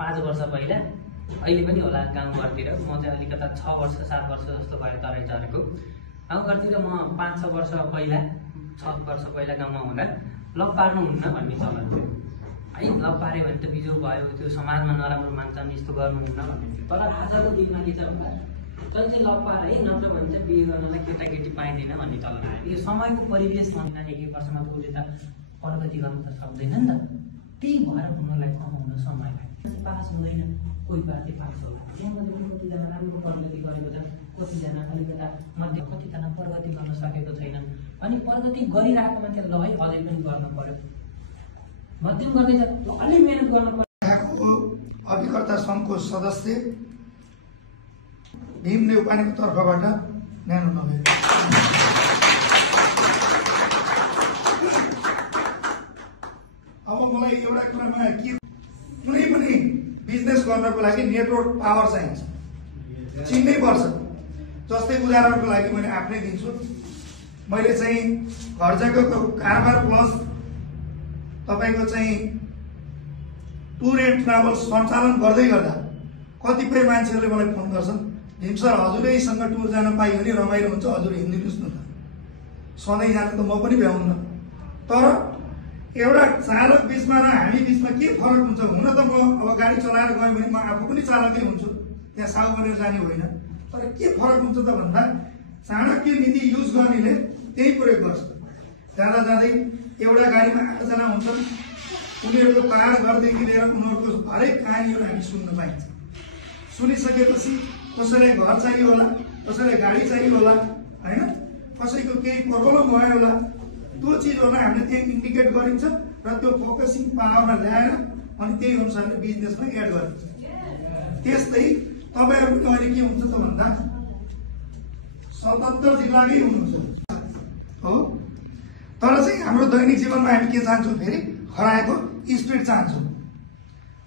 5 वर्ष पहिला, अहिले पनि होला गाउँघरतिर। म चाहिँ अलिकता 6 वर्ष 7 वर्ष जस्तो भयो तराई झरेको। गाउँघरतिर म 5-6 वर्ष पहिला 6 वर्ष पहिला गाउँमा हुँदा लभ पार्नुहुन्न भन्ने चलन थियो है। लभ पार्यो भने त बिजोग भयो, त्यो समाजमा नराम्रो मान्छन्, यस्तो गर्नुहुन्न भन्ने थियो। तर आजको दिनमा के छ भन्दा जहिले चाहिँ लभ पार है, नत्र भने चाहिँ बिहे गर्नलाई केटाकेटी पाइँदैन भन्ने चलन आयो। यो समयको परिवेश भन्दा 1 वर्षमा त उसले त प्रगति गर्न त सक्दैन नि त। त्यही भएर उनीहरूलाई कमाउन समय लाग्छ। पास हुँदैन, कोही पार्टी पास होला, त्यहाँमध्ये पनि कतिजना राम्रो प्रगति गरेको छ, कतिजना अलिकता मध्ये कतिजना प्रगति गर्न सकेको छैनन्। अनि प्रगति गरिरहेको मान्छे ल है अझै पनि गर्न पर्यो, मध्यम गर्दैछ अलि मेहनत गर्न पर्यो। अभिकर्ता सङ्घको सदस्य भीम नेउपानेको तर्फबाट न्यानो नभए। अब मलाई एउटा कुरामा के, कुनै पनि बिजनेस गर्नको लागि नेटवर्क पावर चाहिन्छ, चिन्नै पर्छ। जस्तै उदाहरणको लागि मैले आफ्नै दिन्छु। मैले चाहिँ खर्चको कारोबार प्लस तपाईँको चाहिँ टुर एन्ड ट्राभल सञ्चालन गर्दै गर्दा कतिपय मान्छेहरूले मलाई फोन गर्छन्, भीम सर हजुरैसँग टुर जान पाइयो भने रमाइलो हुन्छ, हजुर हिँडिदिनुहोस् न त। सधैँ जान त म पनि भ्याउन्न, तर एउटा चालक बिचमा र हामी बिचमा के फरक हुन्छ? हुन त म अब गाडी चलाएर गएँ भने म आफू पनि चालकै हुन्छु, त्यहाँ साउ गरेर जाने होइन। तर के फरक हुन्छ त भन्दा चाणक्य नीति युज गर्नेले त्यही प्रयोग गर्छ। जाँदा जाँदै एउटा गाडीमा 8 जना हुन्छन्, उनीहरूको पार गर्देखि लिएर उनीहरूको हरेक कहानीहरू हामी सुन्न पाइन्छ। सुनिसकेपछि कसैलाई घर चाहियो होला, कसैलाई गाडी चाहियो होला होइन, कसैको केही प्रब्लम भयो होला, त्यो चिजहरूलाई हामीले त्यही इन्डिकेट गरिन्छ र त्यो फोकसिङ पावरमा ल्याएर अनि त्यही अनुसारले बिजनेसमा एड गरिन्छ। त्यस्तै तपाईँहरू पनि अहिले के हुन्छ त भन्दा 77 जिल्लाकै हुनुहुन्छ हो, तर चाहिँ हाम्रो दैनिक जीवनमा हामी के चाहन्छौँ? फेरि खराएको स्पिड चाहन्छौँ।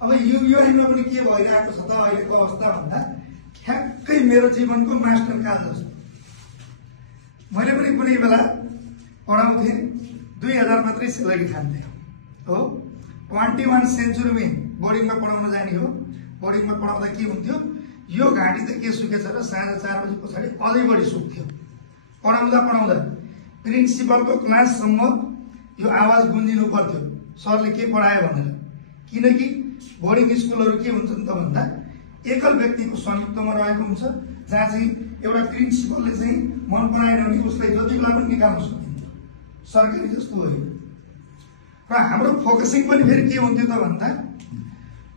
अब युवामा पनि के भइरहेको छ त अहिलेको अवस्था भन्दा ठ्याक्कै मेरो जीवनको मास्टर काल जस्तो। मैले पनि कुनै बेला पढाउँथेँ, 2000 मात्रै सेलेरी खान्थे हो। 21 सेन्चुरीमै बोर्डिङमा पढाउन जाने हो। बोर्डिङमा पढाउँदा के हुन्थ्यो, यो घाँटी त के सुकेछ र साँझ 4 बजी पछाडि अझै बढी सुक्थ्यो। पढाउँदा पढाउँदा प्रिन्सिपलको क्लाससम्म यो आवाज गुन्जिनु पर्थ्यो, सरले के पढायो भनेर। किनकि बोर्डिङ स्कुलहरू के हुन्छन् त भन्दा एकल व्यक्तिको संयुक्तमा रहेको हुन्छ, जहाँ चाहिँ एउटा प्रिन्सिपलले चाहिँ मन पराएन भने उसलाई जति बेला पनि निकाल्न सकिन्छ। सरकारी जस्तो होइन। र हाम्रो फोकसिङ पनि फेरि के हुन्थ्यो त भन्दा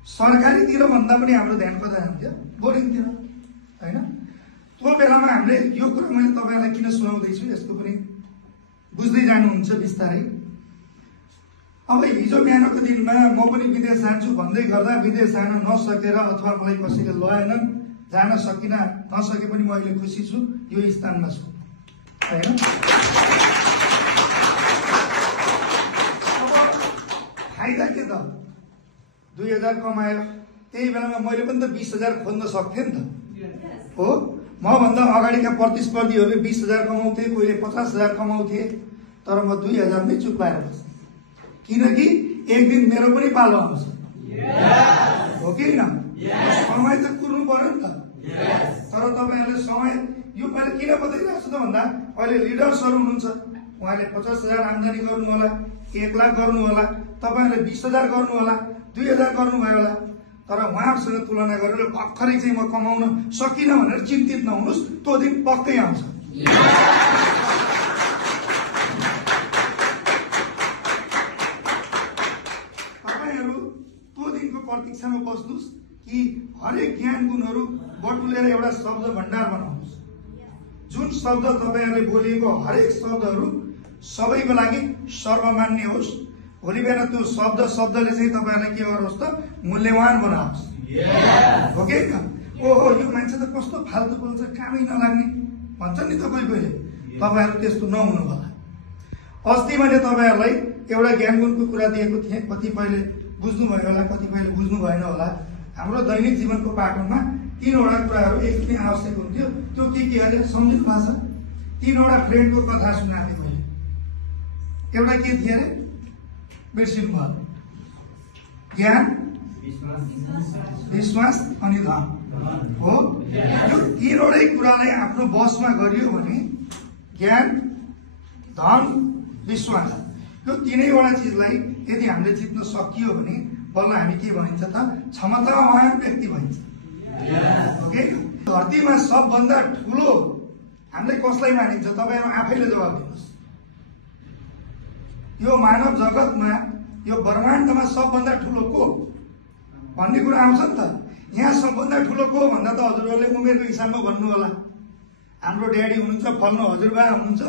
सरकारीतिर भन्दा पनि हाम्रो ध्यान कता जान्थ्यो? बोर्डिङतिर होइन। त्यो बेलामा हामीले यो कुरा मैले तपाईँलाई किन सुनाउँदैछु, यसको पनि बुझ्दै जानुहुन्छ बिस्तारै। अब हिजो बिहानको दिनमा म पनि विदेश जान्छु भन्दै गर्दा विदेश जान नसकेर अथवा मलाई कसैले लगेनन्, जान नसके पनि म अहिले खुसी छु, यो स्थानमा छु होइन। फाइदा के त? 2000 कमायो, त्यही बेलामा मैले पनि त 20,000 खोज्न सक्थेँ नि त हो। मभन्दा अगाडिका प्रतिस्पर्धीहरूले 20,000 कमाउँथे, कोहीले 50,000 कमाउँथे, तर म 2000 नै चुप्लाएर बसेँ। किनकि एक दिन मेरो पनि पालो आउँछ हो कि होइन? समय त कुर्नु पर्यो नि त। तर तपाईँहरूले समय यो मैले किन बताइरहेको छु त भन्दा अहिले लिडर्सहरू हुनुहुन्छ, उहाँले 50,000 आम्दानी गर्नु होला, 1 लाख गर्नु होला, तपाईँहरूले 20,000 गर्नु होला, 2000 गर्नुभयो होला, तर उहाँहरूसँग तुलना गरेर भर्खरै चाहिँ म कमाउन सकिनँ भनेर चिन्तित नहुनुहोस्, त्यो दिन पक्कै आउँछ। तपाईँहरू त्यो दिनको प्रतीक्षामा बस्नुहोस् कि हरेक ज्ञान गुणहरू बटुलेर एउटा शब्द भण्डार बनाउनुहोस्। जुन शब्द तपाईँहरूले बोलिएको हरेक शब्दहरू सबैको लागि सर्वमान्य होस्। भोलि बिहान त्यो शब्दले चाहिँ तपाईँहरूलाई के गरोस् त? मूल्यवान बनाओस् हो कि होइन? ओहो यो मान्छे त कस्तो फाल्तु बोल्छ, कामै नलाग्ने भन्छन् नि कहिले। तपाईँहरू त्यस्तो नहुनु होला। अस्ति मैले तपाईँहरूलाई एउटा ज्ञान गुणको कुरा दिएको थिएँ, कतिपयले बुझ्नुभयो होला, कतिपयले बुझ्नु भएन होला। हाम्रो दैनिक जीवनको पाटोमा 3वटा कुराहरू एकदमै आवश्यक हुन्थ्यो। त्यो के अरे सम्झिनु भएको छ? 3वटा फ्रेन्डको कथा सुनाएको थियो। एउटा के थियो अरे? बिर्सिनु भयो। ज्ञान, विश्वास अनि धन हो। यो तीनवटै कुरालाई आफ्नो बसमा गरियो भने ज्ञान, धन, विश्वास, यो तीनैवटा चिजलाई यदि हामीले जित्न सकियो भने बल्ल हामी के भनिन्छ त? क्षमतावान व्यक्ति भनिन्छ। ओके, धरतीमा सबभन्दा ठुलो हामीले कसलाई मानिन्छ? तपाईँहरू आफैले जवाब दिनुहोस्। यो मानव जगतमा, यो ब्रह्माण्डमा सबभन्दा ठुलो को भन्ने कुरा आउँछ नि त। यहाँ सबभन्दा ठुलो को भन्दा त हजुरहरूले उमेरको हिसाबमा भन्नु होला। हाम्रो ड्याडी हुनुहुन्छ, फल्नु हजुरबा हुनुहुन्छ,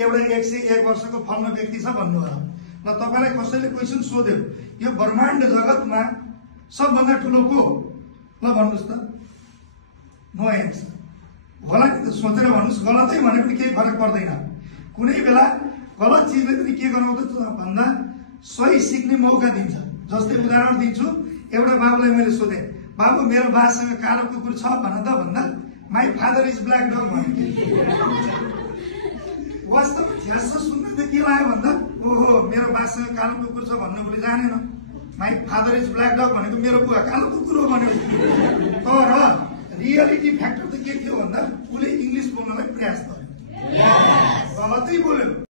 एउटा 101 वर्षको फल्नु व्यक्ति छ भन्नु होला। ल तपाईँलाई कसैले क्वेसन सोध्यो, यो ब्रह्माण्ड जगतमा सबभन्दा ठुलो को? ल भन्नुहोस् त। नो एन्सर होला नि त, सोचेर भन्नुहोस्। गलतै भने पनि केही फरक पर्दैन। कुनै बेला गलत चिजले पनि के गराउँछ भन्दा सही सिक्ने मौका दिन्छ। जस्तै उदाहरण दिन्छु, एउटा बाबुलाई मैले सोधेँ, बाबु मेरो बासँग कालो कुकुर छ भन त भन्दा माई फादर इज ब्ल्याक डग भने वास्तवमा झ्यास सुन्नु त के लाग्यो भन्दा ओहो मेरो बासँग कालो कुकुर छ भन्न मैले जानेन। माई फादर इज ब्ल्याक डग भनेको मेरो बुवा कालो कुकुर हो भन्यो। तर रियालिटी फ्याक्टर त के थियो भन्दा उसले इङ्ग्लिस बोल्नलाई प्रयास गर्यो। गलतै बोल्यो।